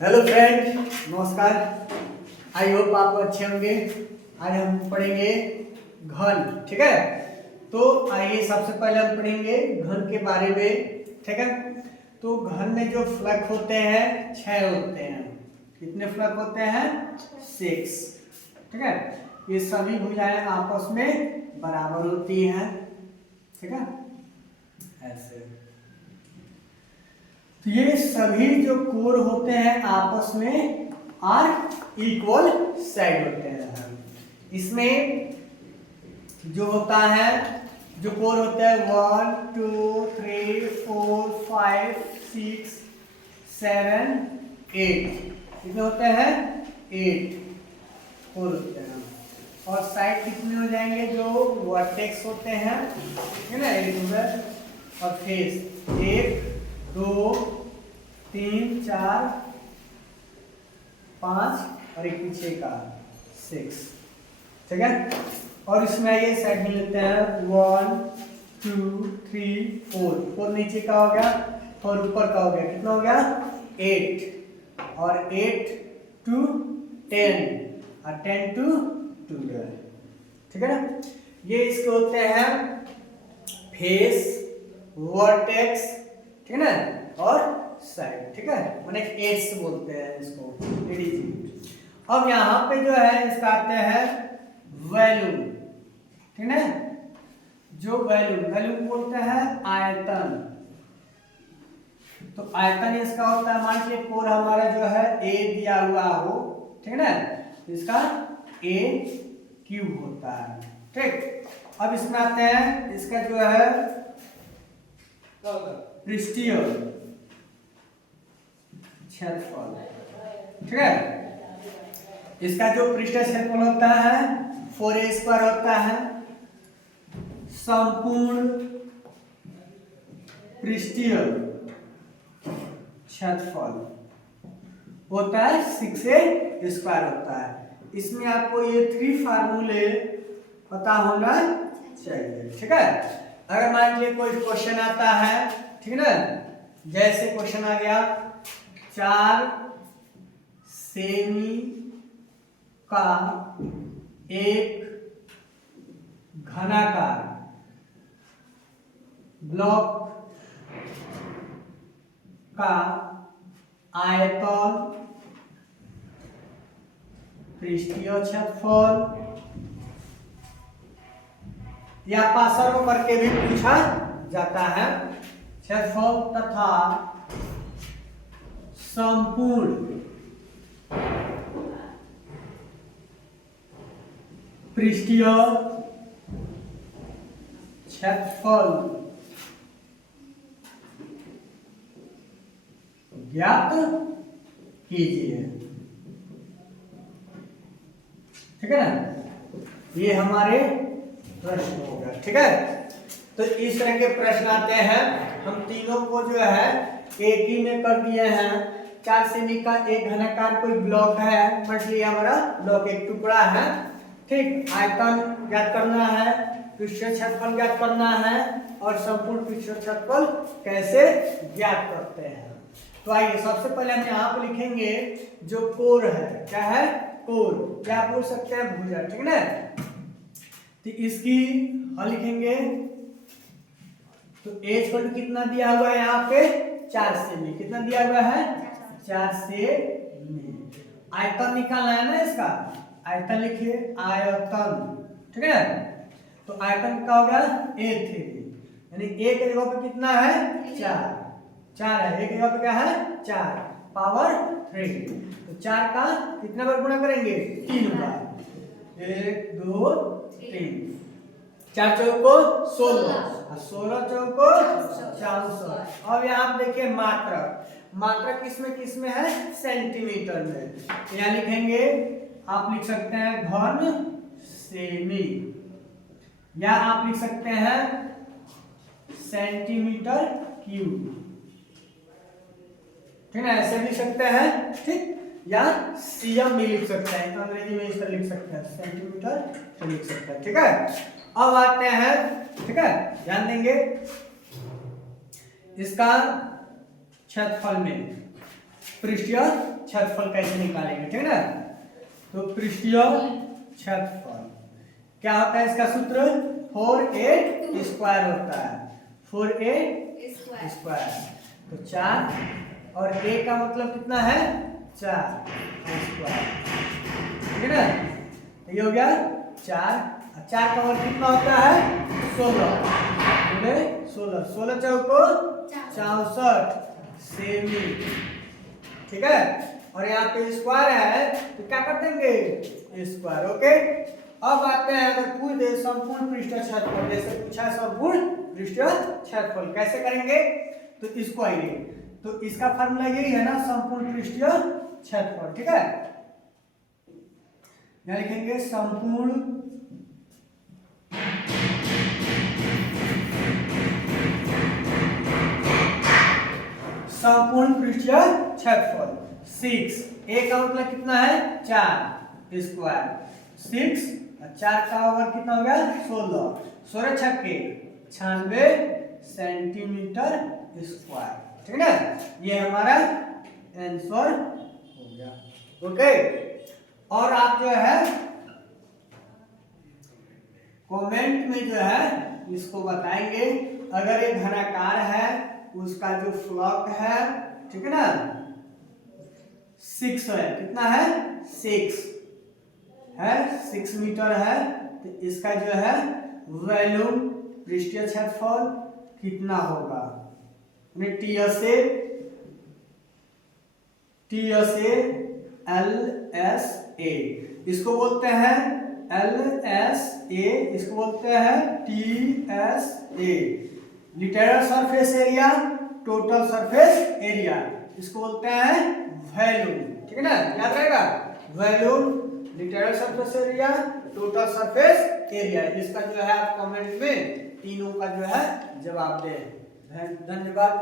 Hello friend, नमस्कार। I hope आप अच्छे होंगे। आज हम पढ़ेंगे घन, ठीक है। तो आइए सबसे पहले हम पढ़ेंगे घन के बारे में, ठीक है। तो घन में जो फ्लक होते हैं 6 होते हैं। कितने फ्लक होते हैं? 6, ठीक है। ये सभी भुजाएं आपस में बराबर होती हैं, ठीक है, ऐसे। तो ये सभी जो कोर होते हैं आपस में आर इक्वल साइड होते हैं। इसमें जो होता है, जो कोर होता है 1 2 3 4 5 6 7 8, कितने होते हैं? 8 कोर होते हैं। और साइड कितने हो जाएंगे? जो वर्टेक्स होते हैं, ठीक है ना, एक और फेस 1 2 3 4 5 और एक पीछे का 6, ठीक है। और इसमें ये साइड में लेते हैं 1 2 3 4 नीचे का हो गया और ऊपर का हो गया, कितना हो गया? 8 और 8 to 10 और 10 to 12, ठीक है ना। ये इसके होते हैं फेस, वर्टेक्स, ठीक है ना, और साइड, ठीक है, माने एड्स बोलते हैं इसको, एडीजी। अब यहाँ पे जो है इसका आते हैं वैल्यू, ठीक है। जो वैल्यू बोलते हैं आयतन। तो आयतन इसका होता है, मान लीजिए कोर हमारा जो है ए दिया हुआ हो, ठीक है ना, इसका ए क्यूब होता है, ठीक। अब इसमें आते हैं, इसका जो है पृष्ठीय क्षेत्रफल, ठीक है। इसका जो पृष्ठीय क्षेत्रफल होता है 4a² होता है। संपूर्ण पृष्ठीय क्षेत्रफल होता है 6a² होता है। इसमें आपको ये 3 फार्मूले पता होना चाहिए, ठीक है। अगर मान लीजिए कोई क्वेश्चन आता है, ठीक है ना, जैसे क्वेश्चन आ गया 4 सेमी का एक घनाकार ब्लॉक का आयतन, पृष्ठीय क्षेत्रफल, या पासरों करके भी पूछा जाता है, क्षेत्रफल तथा संपूर्ण पृष्ठीय क्षेत्रफल ज्ञात कीजिए, ठीक है ना। ये हमारे प्रश्न हो गया, ठीक है। तो इस तरह के प्रश्न आते हैं। हम तीनों को जो है एक ही में कर दिए हैं। 4 सेमी का एक घनाकार कोई ब्लॉक है, मतलब हमारा ब्लॉक एक टुकड़ा है, ठीक। आयतन ज्ञात करना है, पृष्ठीय क्षेत्रफल ज्ञात करना है, और संपूर्ण पृष्ठीय क्षेत्रफल कैसे ज्ञात करते हैं। तो आइए सबसे पहले हम यहाँ पे लिखेंगे जो कोर है, क्या है? कोर, क्या बोल सकते हैं? भुजा, ठीक है ना। तो इसकी हल लिखेंगे। तो एज पर कितना दिया हुआ है यहाँ पे? 4 सेमी। कितना दिया हुआ है? 4 सेमी। आयतन निकालना है ना इसका, आयतन लिखिए, आयतन, ठीक है ना। तो आयतन का होगा A3, यानी एक जगह पे कितना है? 4 है, एक जगह पे क्या है? 4 पावर 3। तो 4 का कितना बार गुणा करेंगे? 3 बार, 1 2 3, 4 चौको 16, 16 चौको 400। अब यहाँ देखिए मात्रक, मात्रक किसमें है? सेंटीमीटर में। यहाँ लिखेंगे, आप लिख सकते हैं घन सेमी, या आप लिख सकते हैं सेंटीमीटर क्यूब, ठीक है, ऐसे लिख सकते हैं, ठीक। या सीएम भी लिख सकते हैं, अंग्रेजी में इस तरह लिख सकते हैं, सेंटीमीटर लिख सकते हैं, ठीक है। अब आते हैं, ठीक है, ध्यान देंगे इसका क्षेत्रफल में पृष्ठीय क्षेत्रफल कैसे निकालेंगे, ठीक है ना। तो पृष्ठीय क्षेत्रफल क्या होता है, इसका सूत्र 4a स्क्वायर होता है, 4a स्क्वायर। तो 4 और a का मतलब कितना है 4 स्क्वायर, ठीक है ना। तो ये हो गया 4 का वर्ग कितना होता है 16, 16 चौको 64 सेमी, ठीक है। और यहाँ पे स्क्वायर है तो क्या कर देंगे स्क्वायर, ओके। अब आते हैं अगर पूछ दे संपूर्ण पृष्ठीय क्षेत्रफल, जैसे पूछा है संपूर्ण पृष्ठीय क्षेत्रफल कैसे करेंगे, तो इसको आइए, तो इसका फार्मूला यही है ना, संपूर्ण पृष्ठीय क्षेत्रफल, ठीक है। यहाँ लिखेंगे संपूर्ण पृष्ठीय क्षेत्रफल 6, a का मतलब कितना है 4 स्क्वायर, 6 और 4 का वर्ग कितना हो गया 16, 16 छक्के 96 सेंटीमीटर स्क्वायर, ठीक है ना। ये हमारा आंसर हो गया, ओके। और आप जो है कमेंट में जो है इसको बताएंगे, अगर ये घनाकार है उसका जो फ्लॉक है, ठीक है ना 6 है, कितना है 6 है, 6 मीटर है, तो इसका जो है वॉल्यूम पृष्ठीय क्षेत्रफल कितना होगा, TSA LSA इसको बोलते हैं LSA, इसको बोलते हैं TSA literal surface area, total surface area, इसको बोलते हैं वॉल्यूम, ठीक है ना, याद रहेगा volume, literal surface area, total surface area. इसका जो है आप कमेंट में तीनों का जो है जवाब दें। धन्यवाद।